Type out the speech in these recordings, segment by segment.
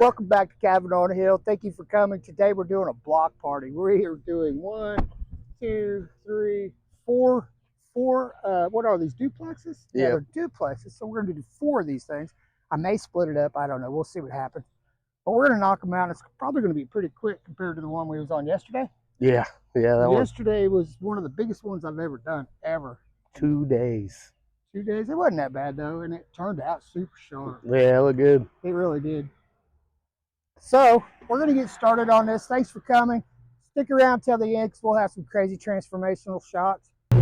Welcome back to Cabin on the Hill. Thank you for coming. Today we're doing a block party. We are doing one, two, three, four. What are these, duplexes? Yeah, they're duplexes. So we're going to do 4 of these things. I may split it up. I don't know. We'll see what happens. But we're going to knock them out. It's probably going to be pretty quick compared to the one we was on yesterday. Yeah. Yesterday was one of the biggest ones I've ever done, ever. 2 days. 2 days. It wasn't that bad though, and it turned out super sharp. Yeah, it looked good. It really did. So we're going to get started on this. Thanks for coming. Stick around till the end because we'll have some crazy transformational shots. Did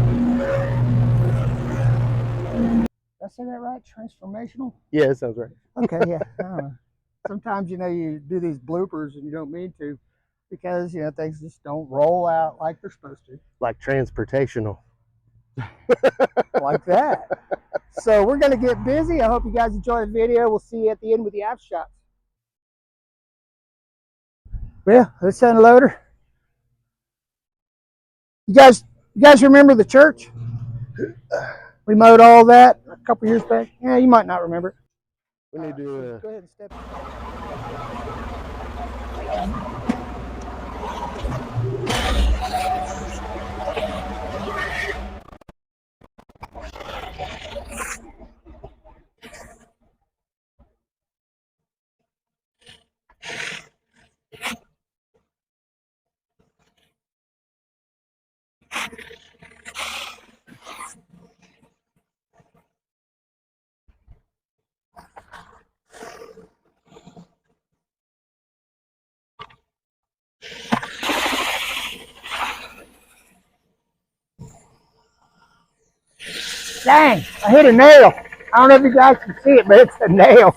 I say that right? Transformational? Yeah, that sounds right. Okay, yeah. Sometimes, you do these bloopers and you don't mean to because, things just don't roll out like they're supposed to. Like transportational. Like that. So we're going to get busy. I hope you guys enjoy the video. We'll see you at the end with the after shots. Yeah, let's unload her. You guys remember the church? We mowed all that a couple years back. Yeah, you might not remember it. We need to go ahead and step. Dang, I hit a nail. I don't know if you guys can see it, but it's a nail.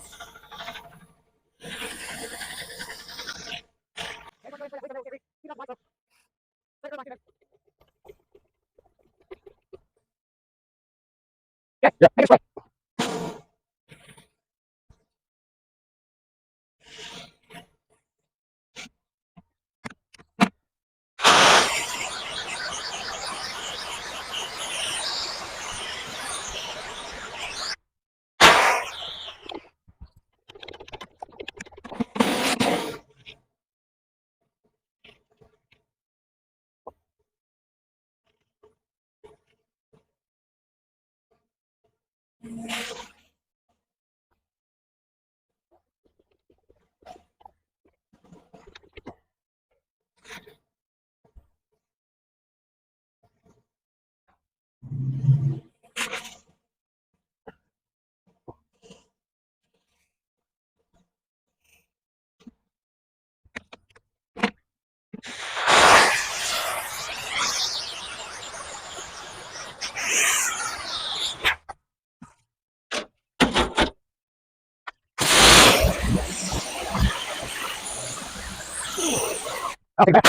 Okay.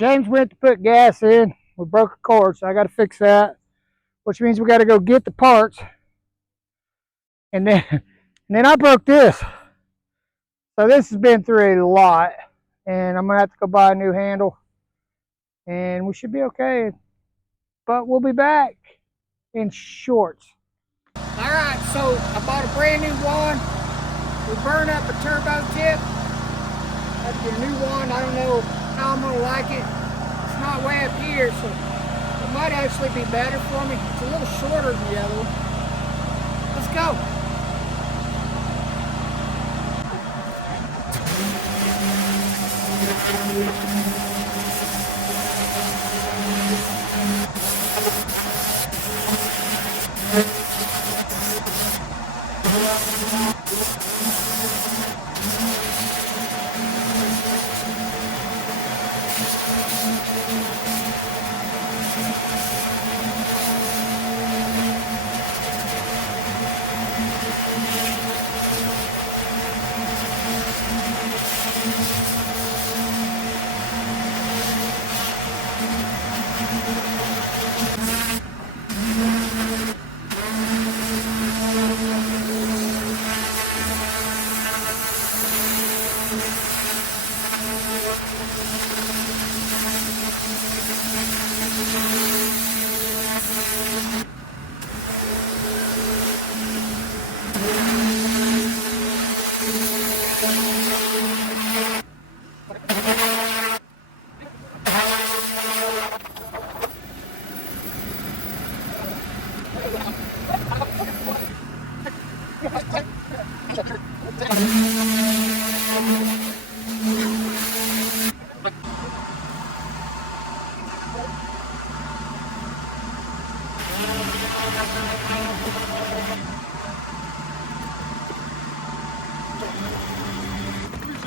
James went to put gas in. We broke a cord, so I got to fix that, which means we got to go get the parts. And then I broke this. So this has been through a lot, and I'm gonna have to go buy a new handle, and we should be okay. But we'll be back in shorts. All right, so I bought a brand new one. We burned up a turbo tip. That's your new one. I don't know how I'm gonna like it. It's not way up here, so it might actually be better for me. It's a little shorter than the other one. Let's go.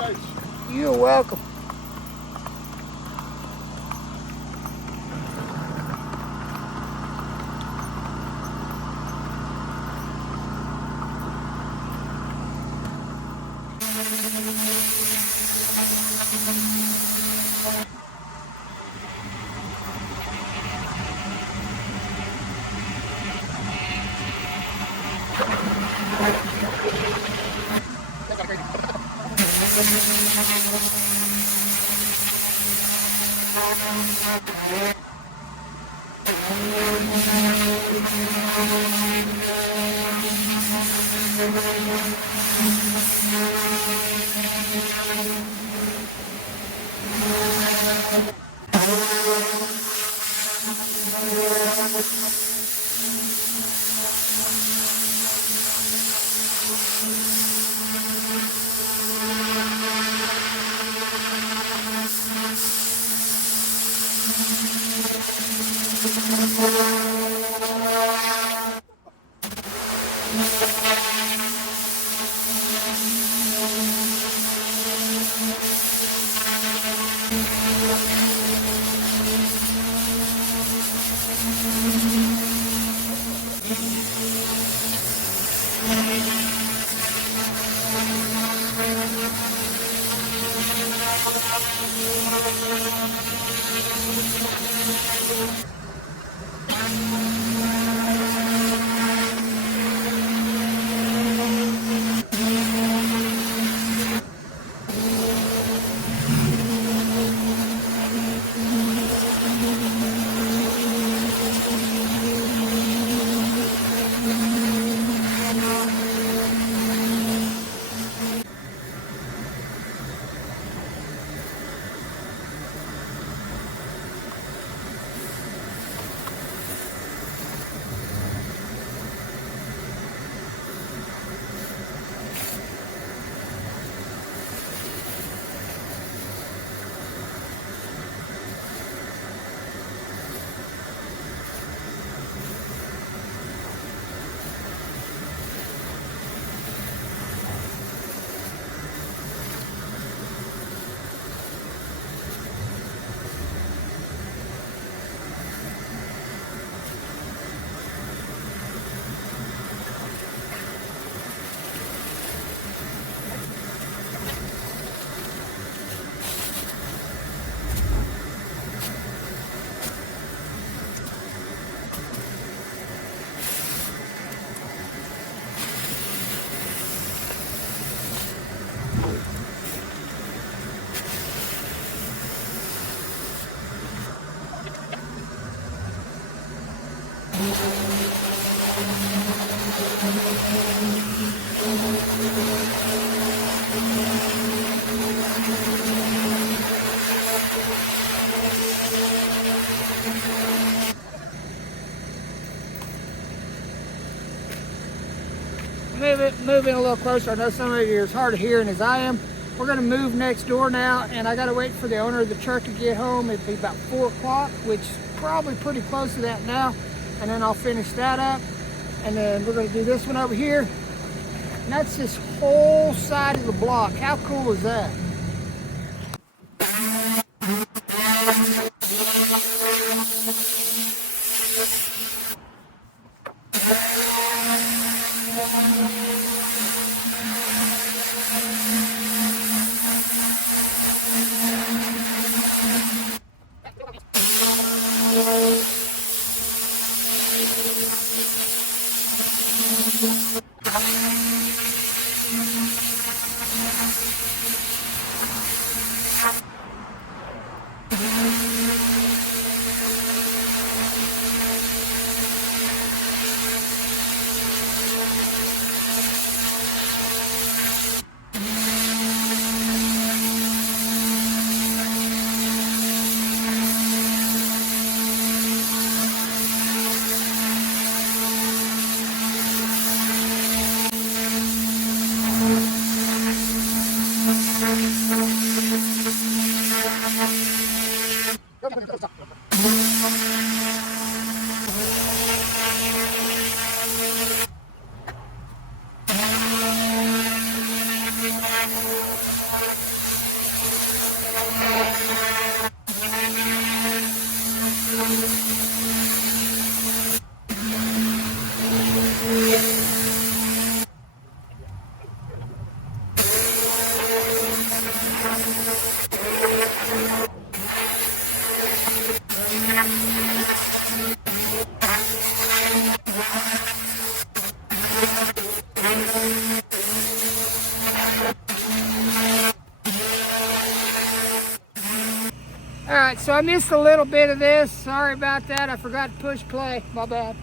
much. You're welcome. Moving a little closer. I know some of you are as hard of hearing as I am. We're going to move next door now, and I got to wait for the owner of the truck to get home. It'll be about 4 o'clock, which is probably pretty close to that now. And then I'll finish that up. And then we're going to do this one over here. And that's this whole side of the block. How cool is that? All right, so I missed a little bit of this. Sorry about that. I forgot to push play. My bad.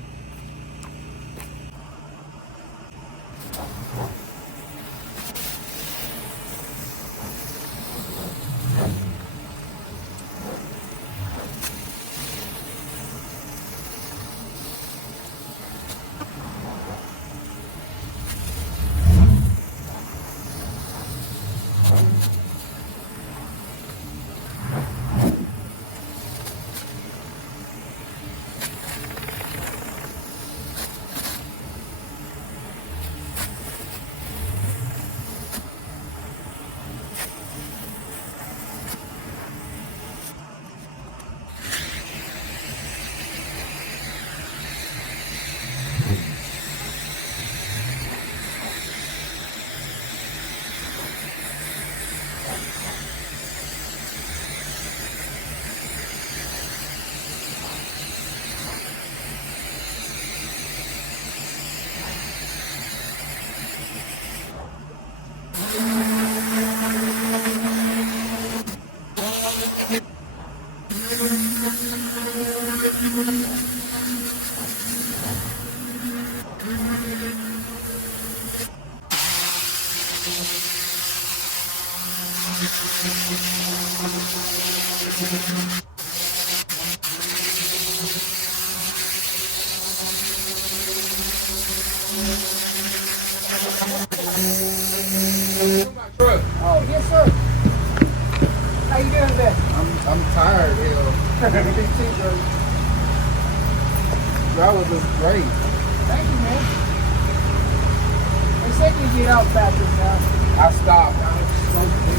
Oh, yes, sir. How you doing today? I'm tired, hell. Me too, bro. That was just great. Thank you, man. They said you get off back this house. I stopped. I was so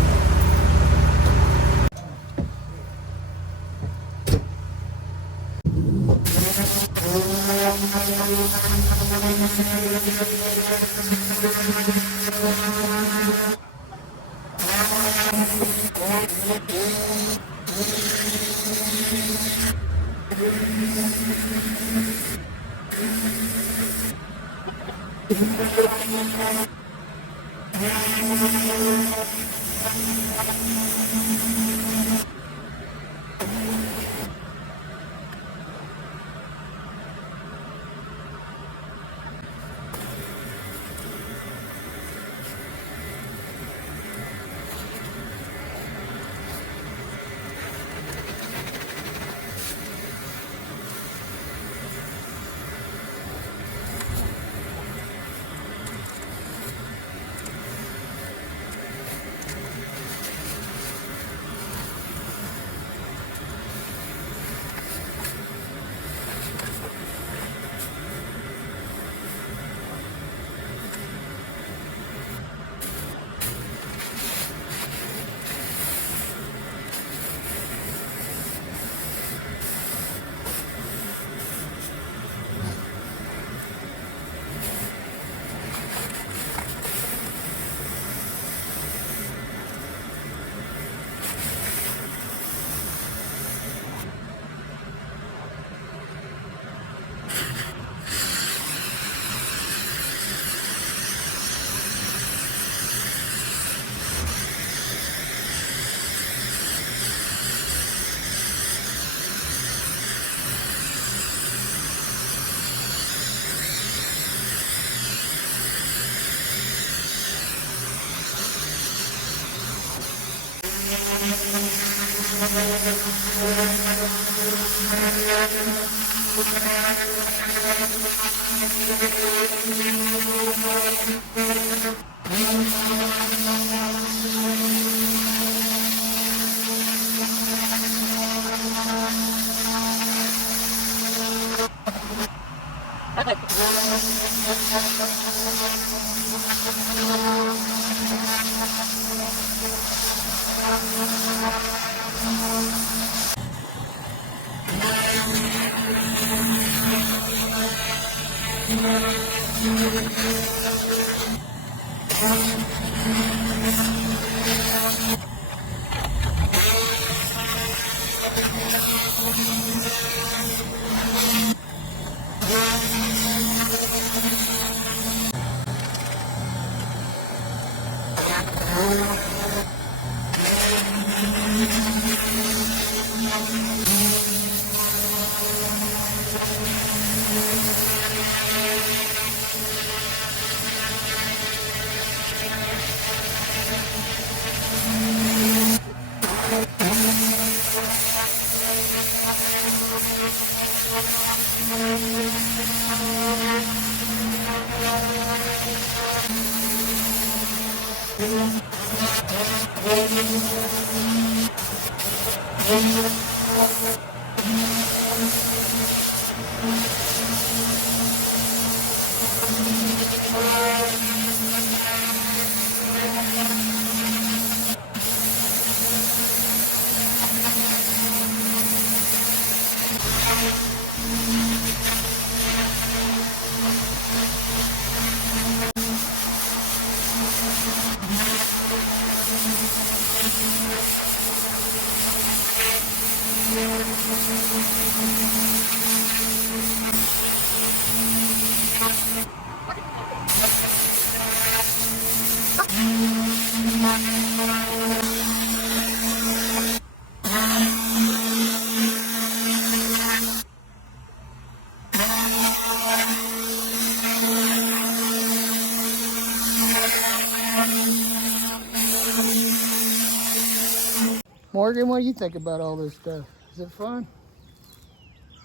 Morgan, what do you think about all this stuff? Is it fun?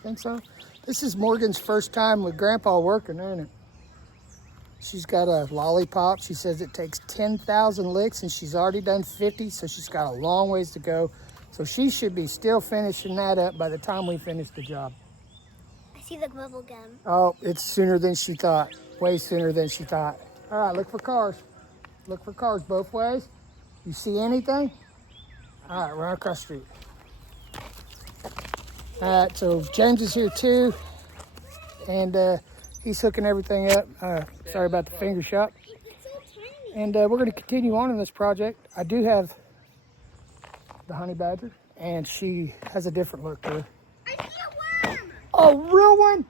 Think so? This is Morgan's first time with Grandpa working, isn't it? She's got a lollipop. She says it takes 10,000 licks and she's already done 50, so she's got a long ways to go. So she should be still finishing that up by the time we finish the job. I see the bubble gum. Oh, it's sooner than she thought. Way sooner than she thought. All right, look for cars. Look for cars both ways. You see anything? All right, right across the street. All right, so James is here too, and he's hooking everything up. Sorry about the finger shot. And we're going to continue on in this project. I do have the honey badger, and she has a different look to her. I see a worm. Oh, real one?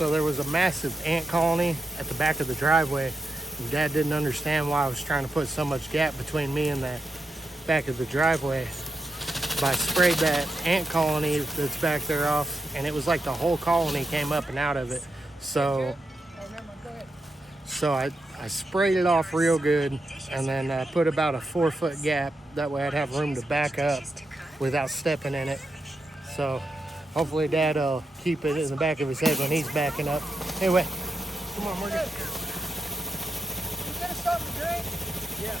So there was a massive ant colony at the back of the driveway. And Dad didn't understand why I was trying to put so much gap between me and the back of the driveway. But I sprayed that ant colony that's back there off, and it was like the whole colony came up and out of it. So I sprayed it off real good, and then put about a 4-foot gap. That way I'd have room to back up without stepping in it. So hopefully Dad will keep it in the back of his head when he's backing up. Anyway, come on, Morgan. You got something to drink? Yeah.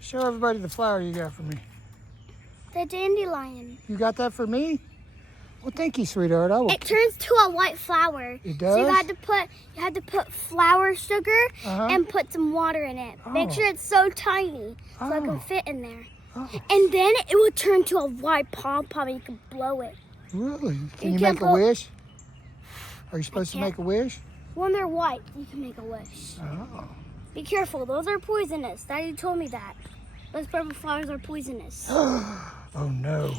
Show everybody the flower you got for me. The dandelion. You got that for me? Well, thank you, sweetheart. I will. It turns to a white flower. It does? So you had to put flour sugar Uh-huh. and put some water in it. Make Oh. sure it's so tiny so it Oh. can fit in there. Oh, And then it will turn to a white pom-pom and you can blow it. really? Can You you can't make a blow- wish? Are you supposed to can't. make a wish? When they're white, you can make a wish. Oh. Be careful, those are poisonous. Daddy told me that. Those purple flowers are poisonous. Oh no.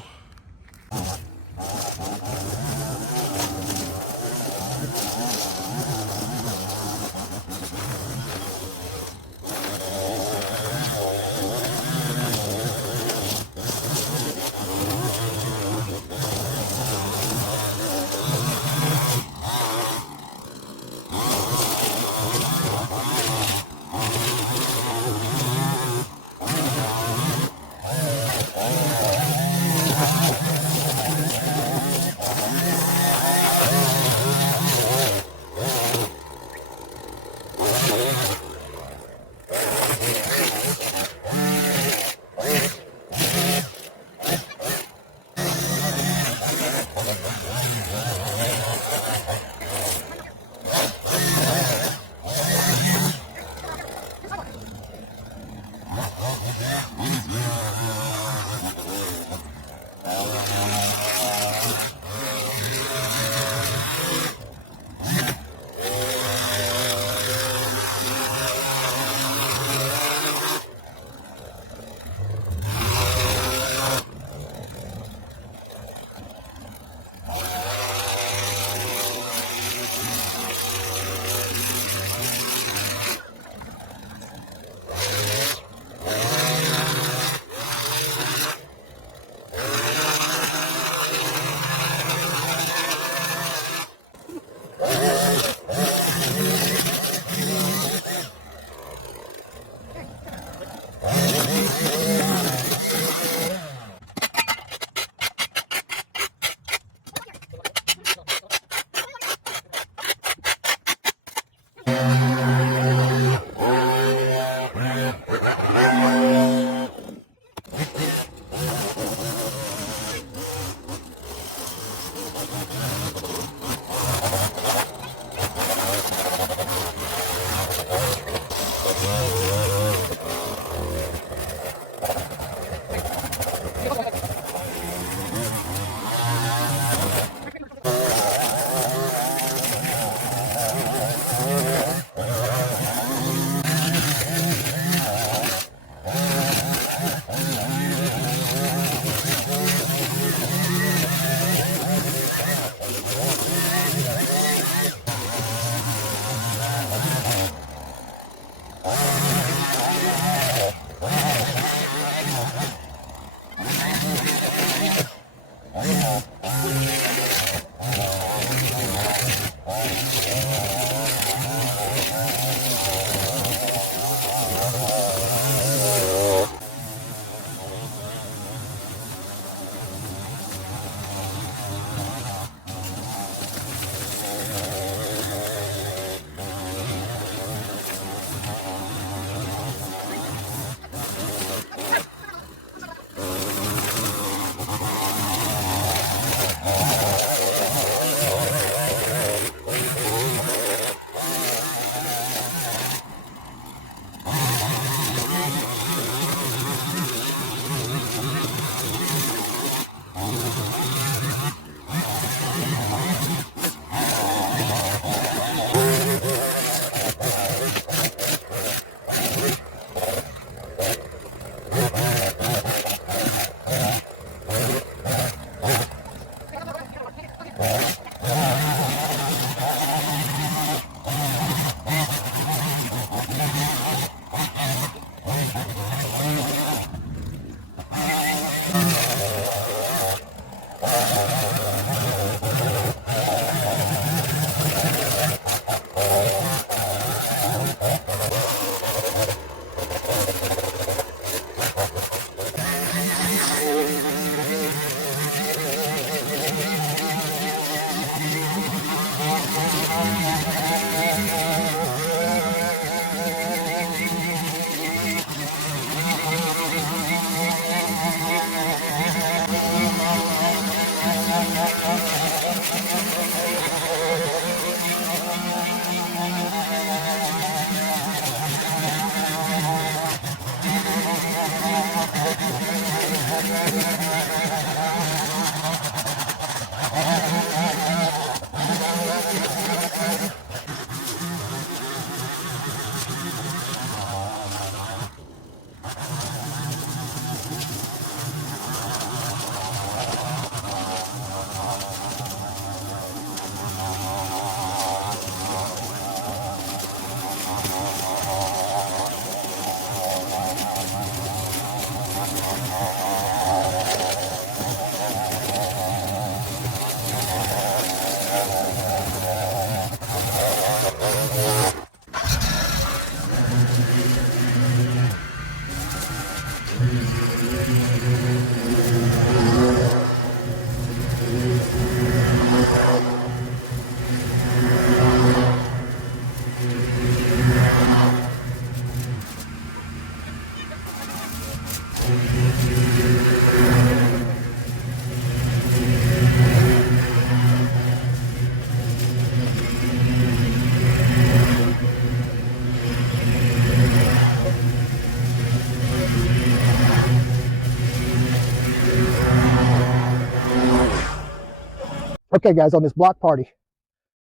Okay, guys, on this block party,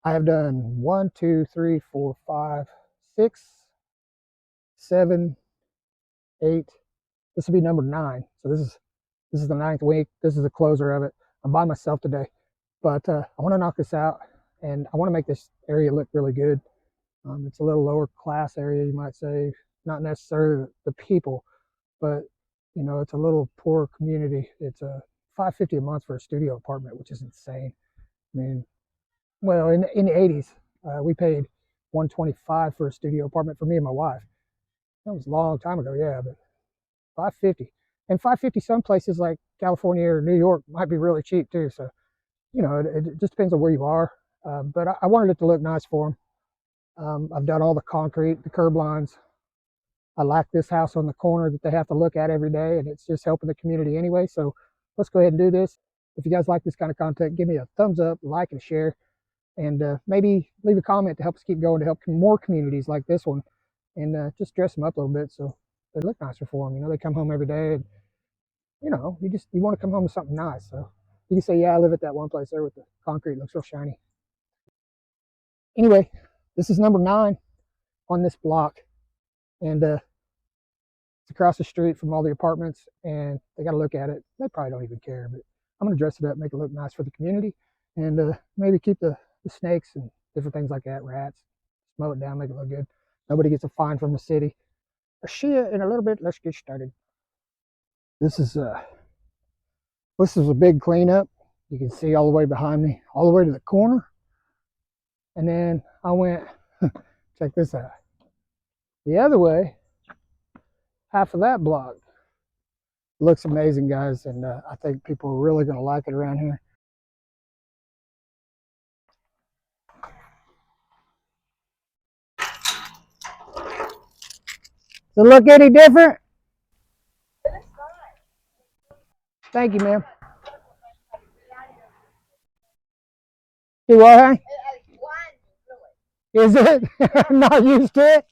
I have done 1, 2, 3, 4, 5, 6, 7, 8. This will be number 9. So this is the 9th week. This is the closer of it. I'm by myself today, but I want to knock this out, and I want to make this area look really good. It's a little lower class area, you might say, not necessarily the people, but you know, it's a little poor community. It's a $550 a month for a studio apartment, which is insane. I mean, well, in the 80s, we paid $125 for a studio apartment for me and my wife. That was a long time ago, yeah, but $550, and $550 some places like California or New York might be really cheap too. So, you know, it just depends on where you are. But I wanted it to look nice for them. I've done all the concrete, the curb lines. I like this house on the corner that they have to look at every day, and it's just helping the community anyway. So let's go ahead and do this. If you guys like this kind of content, give me a thumbs up, like, and share, and maybe leave a comment to help us keep going, to help more communities like this one, and just dress them up a little bit so they look nicer for them. You know, they come home every day, and you know, you want to come home with something nice. So you can say, yeah, I live at that one place there with the concrete, looks real shiny. Anyway, this is number 9 on this block, and it's across the street from all the apartments, and they got to look at it. They probably don't even care, but I'm going to dress it up, make it look nice for the community, and maybe keep the snakes and different things like that, rats, mow it down, make it look good. Nobody gets a fine from the city. I'll see you in a little bit. Let's get started. This is a big cleanup. You can see all the way behind me, all the way to the corner. And then I went, check this out, the other way, half of that block. It looks amazing, guys, and I think people are really going to like it around here. Does it look any different? Thank you, ma'am. See what, huh? Is it? I'm not used to it.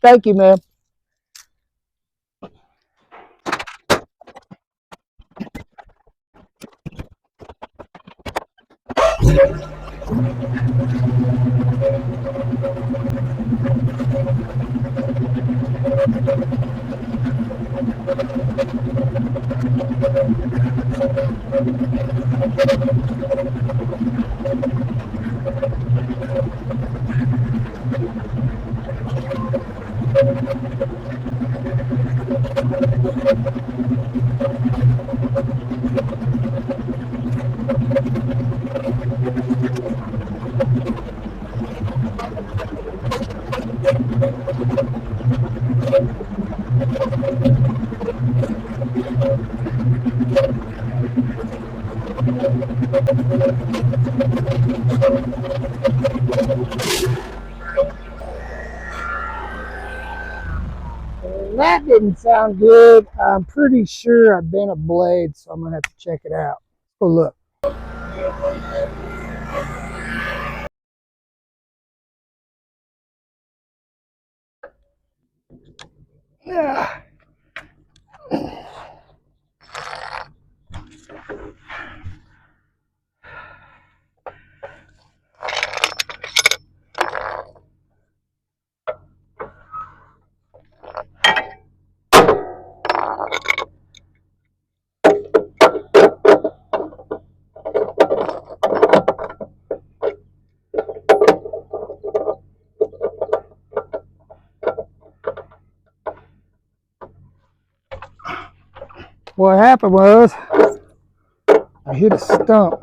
Thank you, ma'am. That didn't sound good. I'm pretty sure I bent a blade, so I'm going to have to check it out. Let's go look. Yeah. What happened was I hit a stump.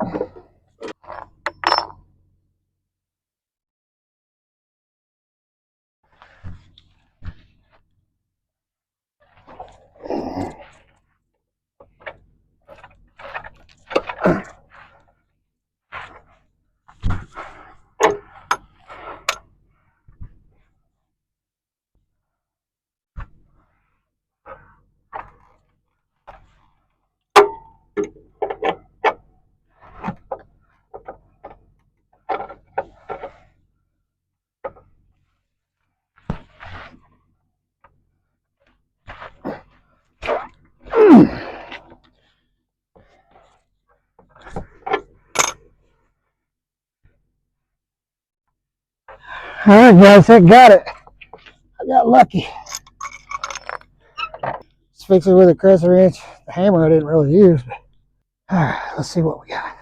All right, guys, I got it. I got lucky. Let's fix it with a crescent wrench. The hammer I didn't really use. But... All right, let's see what we got.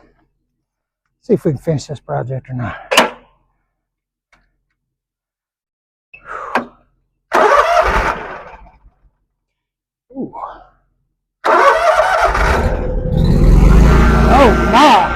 See if we can finish this project or not. Ooh. Oh my!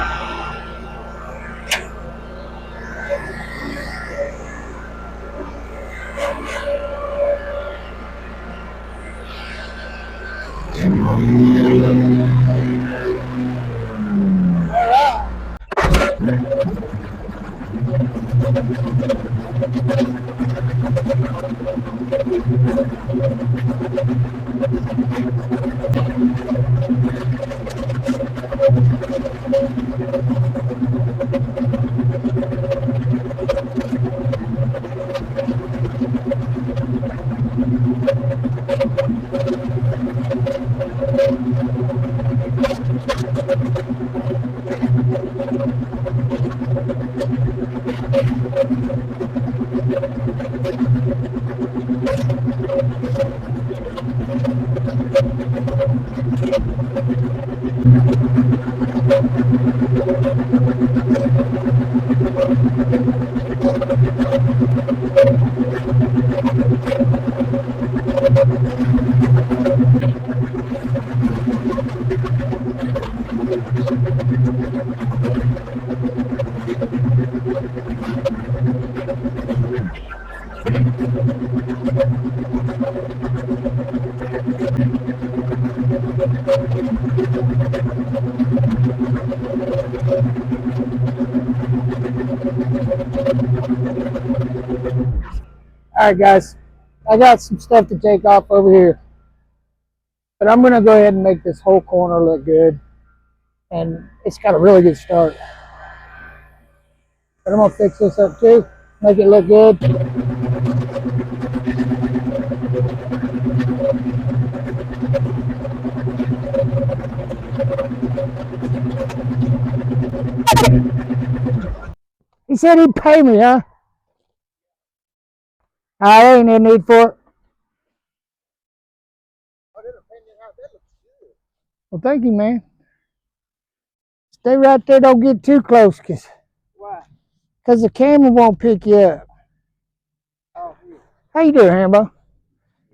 All right, guys, I got some stuff to take off over here, but I'm gonna go ahead and make this whole corner look good, and it's got a really good start. But I'm gonna fix this up too, make it look good. He said he'd pay me, huh? I ain't in need for it. Well, thank you, man. Stay right there. Don't get too close, cause the camera won't pick you up. How you doing, Hambo?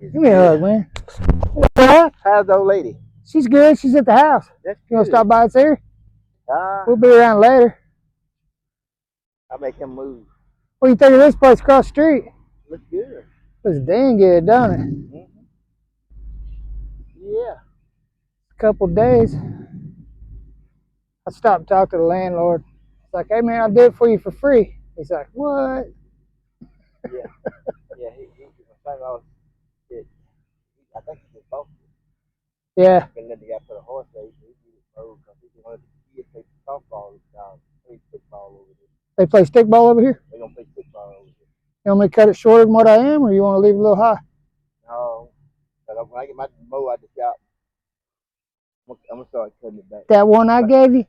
Give me a hug, man. How's the old lady? She's good. She's at the house. That's You want to stop by and see her? Ah, We'll be around later. I'll make him move. What do you think of this place across the street? Looks good. Looks dang good, don't it? Mm-hmm. Yeah. A couple days. I stopped and talked to the landlord. It's like, hey man, I'll do it for you for free. He's like, what? Yeah. Yeah, he I think he just both. Yeah. And then the guy put a horse race. He did it because he wanted to play softball down, play stickball over there. They play stickball over here? They're gonna play stickball over here. You want me to cut it shorter than what I am, or you want to leave it a little high? No. But when I get my mow, I just got. I'm gonna start cutting it back. That one I gave you?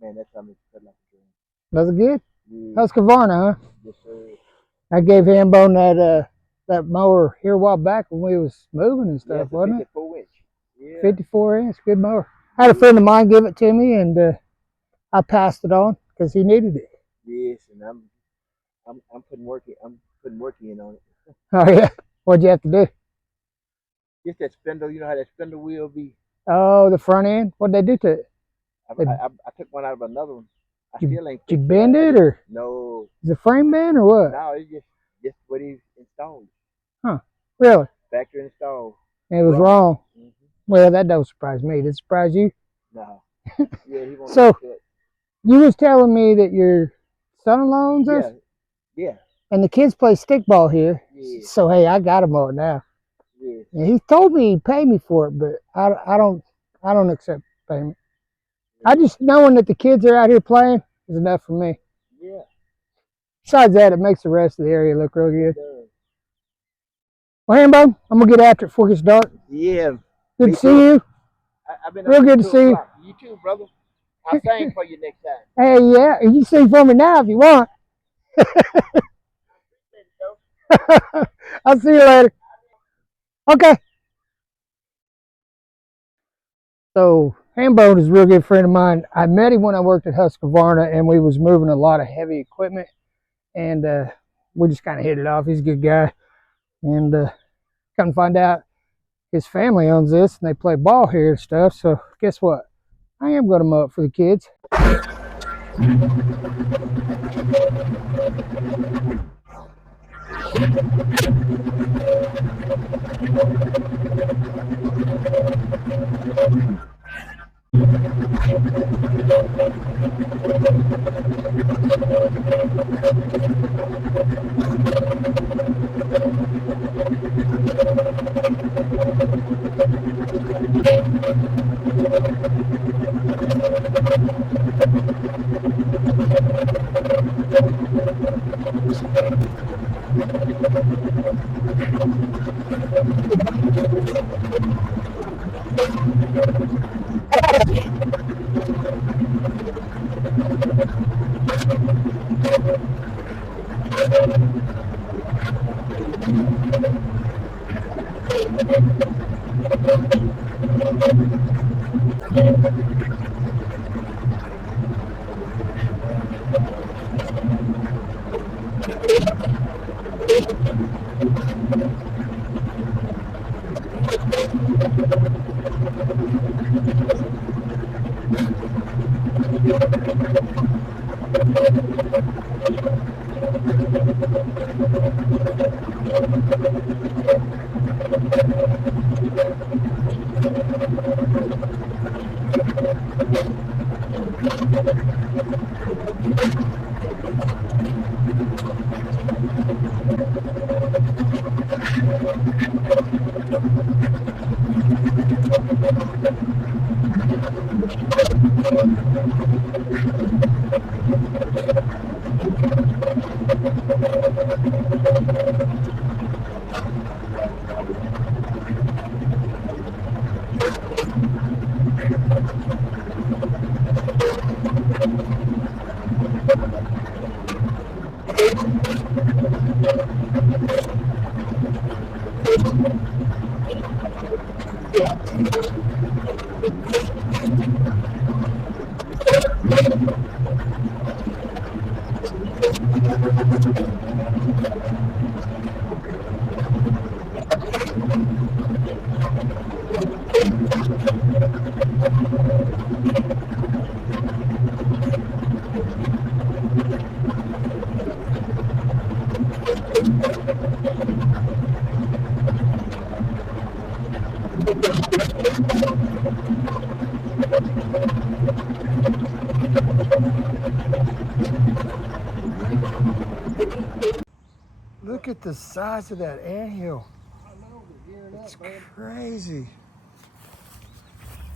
Man, that's how I'm cutting like a dream. Was it good? Yeah. That's Cavarna, huh? Yes, sir. I gave him bone that mower here a while back when we was moving and stuff, wasn't it? 54 inch. Yeah. 54 inch, good mower. I had a friend of mine give it to me, and I passed it on because he needed it. Yes, and I'm putting work in on it. Oh yeah, what'd you have to do? Just that spindle, you know how that spindle wheel be? Oh, the front end. What'd they do to it? I took one out of another one. I still ain't Did you fixed bend it, or No. is it frame bend or what? No, it's just what he installed. Huh? Really? Factory installed. And it was wrong. Mm-hmm. Well, that don't surprise me. Did it surprise you? No. Yeah, he won't So, do it. you was telling me that your son-in-law owns us, Yeah. and the kids play stickball here. Yeah. So hey, I got him on now. Yeah. And he told me he'd pay me for it, but I don't accept payment. I just knowing that the kids are out here playing is enough for me. Yeah. Besides that, it makes the rest of the area look real good. It does. Well, Hambo, I'm gonna get after it before it gets dark. Yeah. Good Me to see too. you. I've been Real up good to till see you. 2 o'clock. You too, brother. I'll sing for you next time. Hey, yeah, you can sing for me now if you want. I'll see you later. Okay. So Hambo is a real good friend of mine. I met him when I worked at Husqvarna, and we was moving a lot of heavy equipment, and we just kind of hit it off. He's a good guy, and come to find out his family owns this, and they play ball here and stuff. So guess what? I am going to mow it for the kids. Look at the size of that anthill. It's crazy.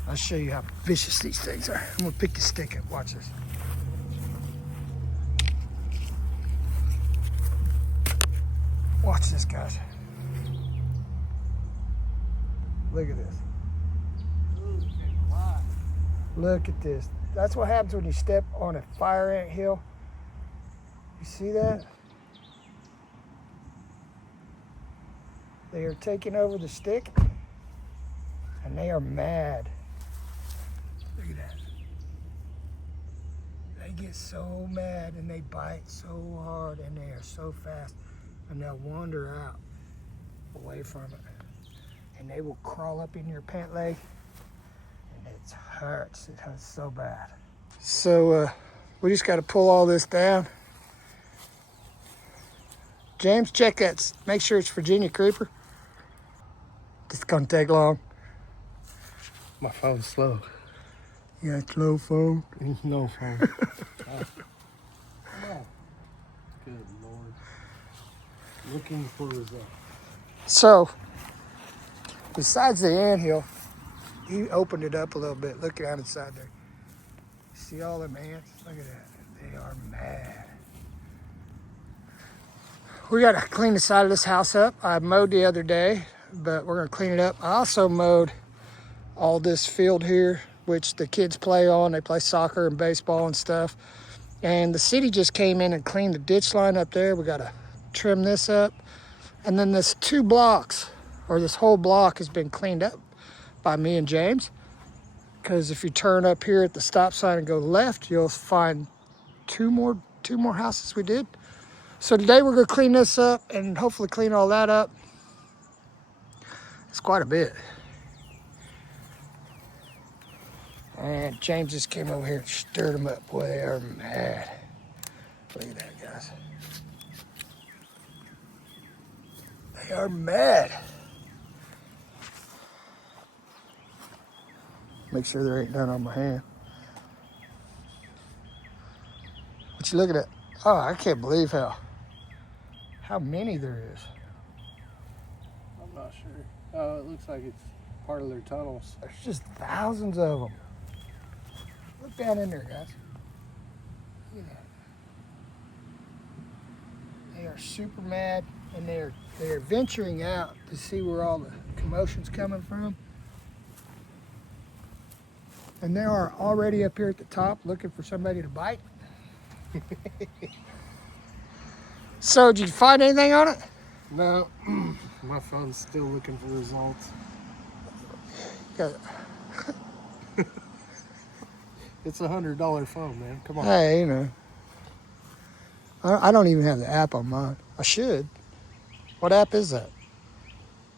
I'll show you how vicious these things are. I'm gonna pick the stick up. Watch this. Watch this, guys. Look at this. Look at this. That's what happens when you step on a fire ant hill. You see that? They are taking over the stick, and they are mad. Look at that. They get so mad, and they bite so hard, and they are so fast, and they'll wander out away from it. and they will crawl up in your pant leg, and it hurts. It hurts so bad. So we just got to pull all this down. James, check that. Make sure it's Virginia creeper. It's gonna take long. My phone's slow. Yeah, it's low phone. No phone. Oh. Good Lord. Looking for results. So, besides the anthill, he opened it up a little bit. Look down inside there. See all them ants? Look at that. They are mad. We got to clean the side of this house up. I mowed the other day, but we're going to clean it up. I also mowed all this field here, which the kids play on. They play soccer and baseball and stuff. And the city just came in and cleaned the ditch line up there. We got to trim this up. And then this 2 blocks, or this whole block, has been cleaned up by me and James. Because if you turn up here at the stop sign and go left, you'll find two more houses we did. So today we're gonna clean this up and hopefully clean all that up. It's quite a bit. And James just came over here and stirred them up. Boy, they are mad. Look at that, guys. They are mad. Make sure there ain't none on my hand. What you looking at? Oh, I can't believe how many there is. I'm not sure. Oh, it looks like it's part of their tunnels. There's just thousands of them. Look down in there, guys. Look at that. They are super mad, and they're venturing out to see where all the commotion's coming from. And they are already up here at the top looking for somebody to bite. So, did you find anything on it? No, my phone's still looking for results. Got- It's $100 phone, man. Come on. Hey, you know. I don't even have the app on mine. I should. What app is that?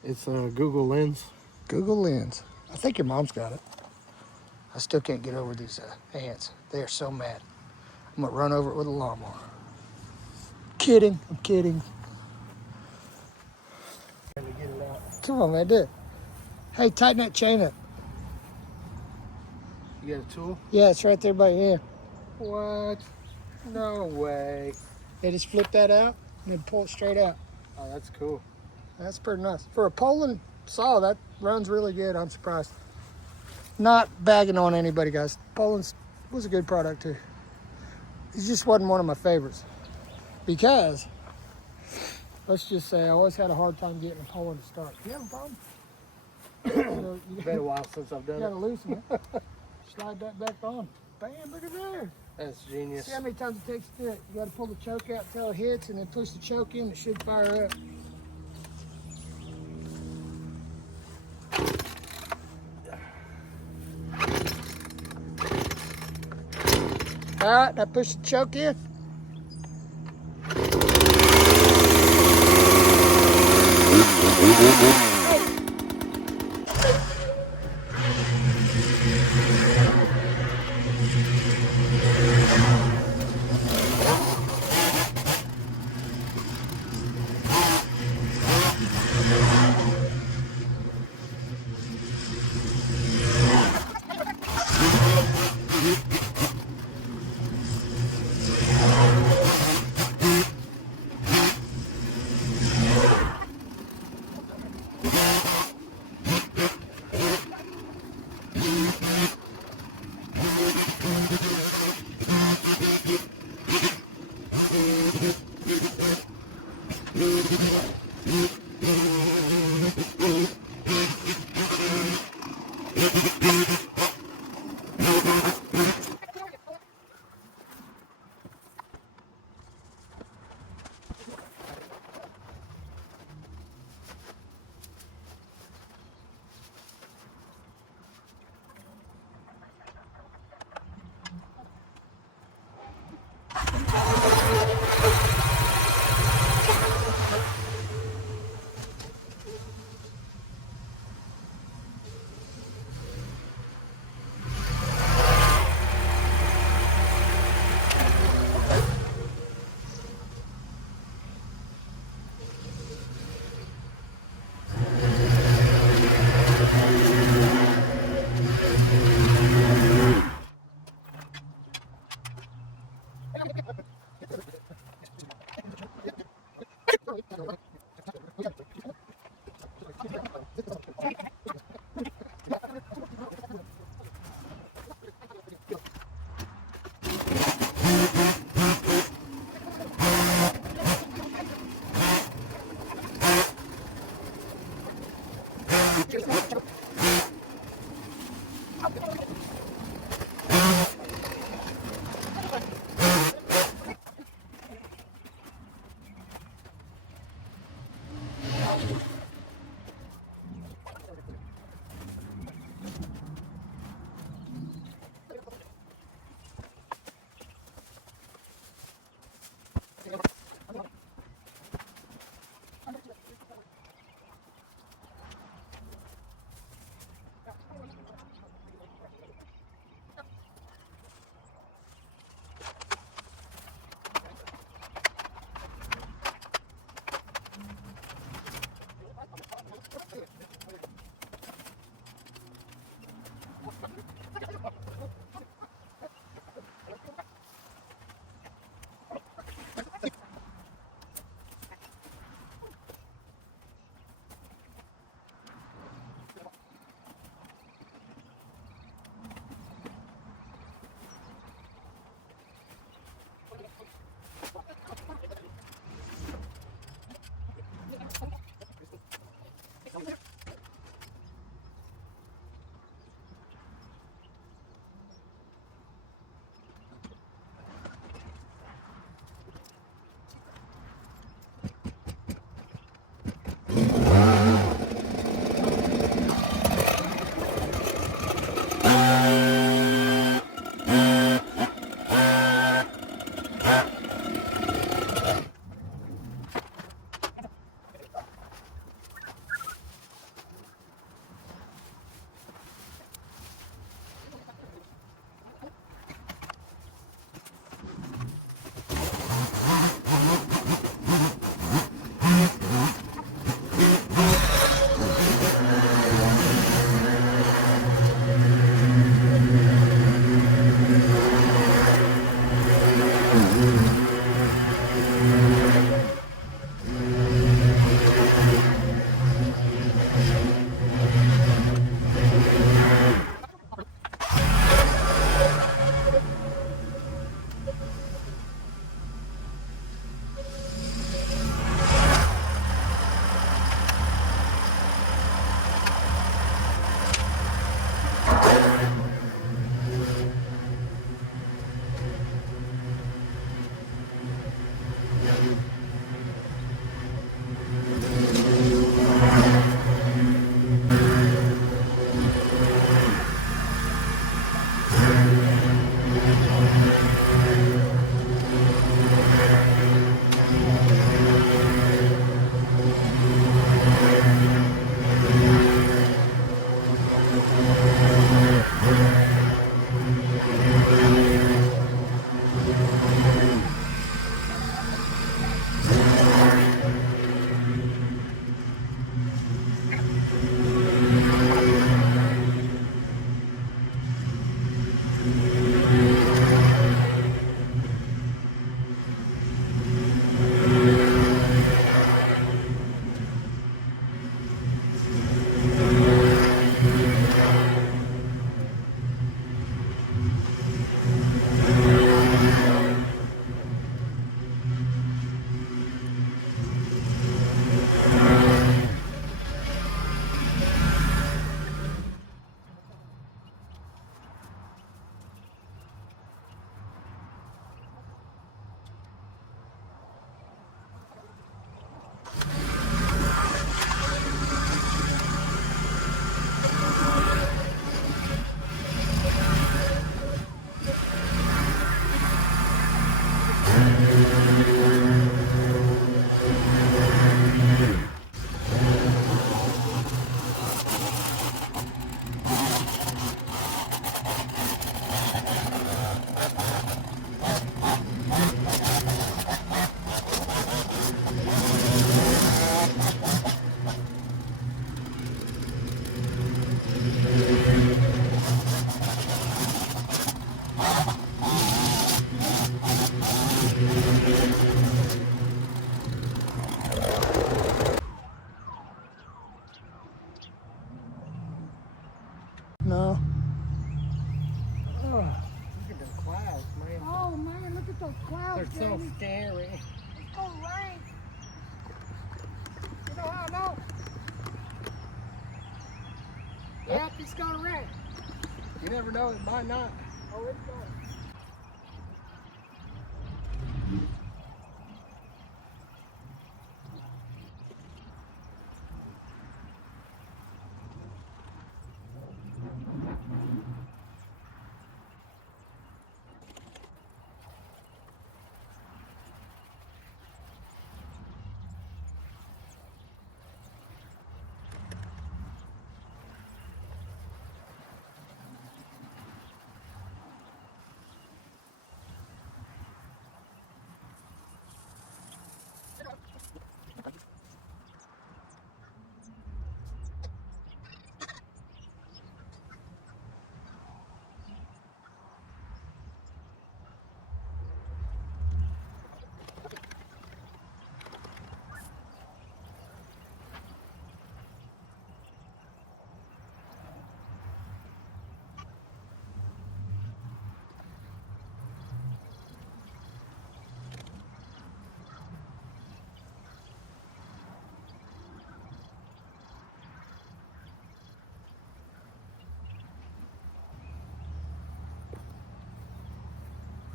It's Google Lens. Google Lens. I think your mom's got it. I still can't get over these ants. They are so mad. I'm gonna run over it with a lawnmower. Kidding. I'm kidding. Trying to get it out. Come on, man, do it. Hey, tighten that chain up. You got a tool? Yeah, it's right there by your hand. What? No way. They just flip that out and then pull it straight out. Oh, that's cool. That's pretty nice. For a Poland saw, that runs really good. I'm surprised. Not bagging on anybody, guys. Poland's was a good product too. It just wasn't one of my favorites. Because, let's just say, I always had a hard time getting a Poland to start. You have a problem? It's been a while since I've You done gotta it. loosen it. Slide that back on. Bam, look at there. That's genius. See how many times it takes to do it. You gotta pull the choke out until it hits and then push the choke in. It should fire up. All right, now push the choke in. No. Oh, look at the clouds, man. Oh man, look at those clouds. They're so Jamie. scary. It's gonna rain. You know how I know? Yep, it's gonna rain. You never know, it might not. Oh, it's going.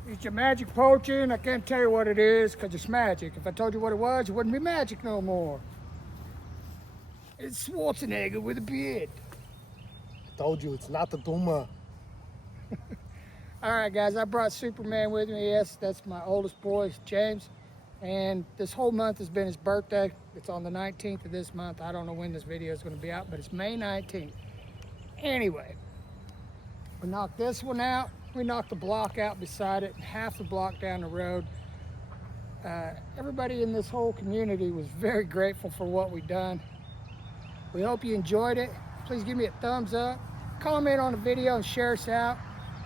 It's your magic potion. I can't tell you what it is because it's magic. If I told you what it was, it wouldn't be magic no more. It's Schwarzenegger with a beard. I told you it's not the Duma. All right, guys, I brought Superman with me. Yes, that's my oldest boy, James. And this whole month has been his birthday. It's on the 19th of this month. I don't know when this video is going to be out, but it's May 19th. Anyway, we knocked this one out. We knocked the block out beside it, half the block down the road. Everybody in this whole community was very grateful for what we've done. We hope you enjoyed it. Please give me a thumbs up, comment on the video, and share us out.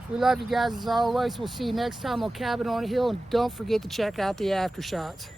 We love you guys as always. We'll see you next time on Cabin on the Hill, and don't forget to check out the after shots.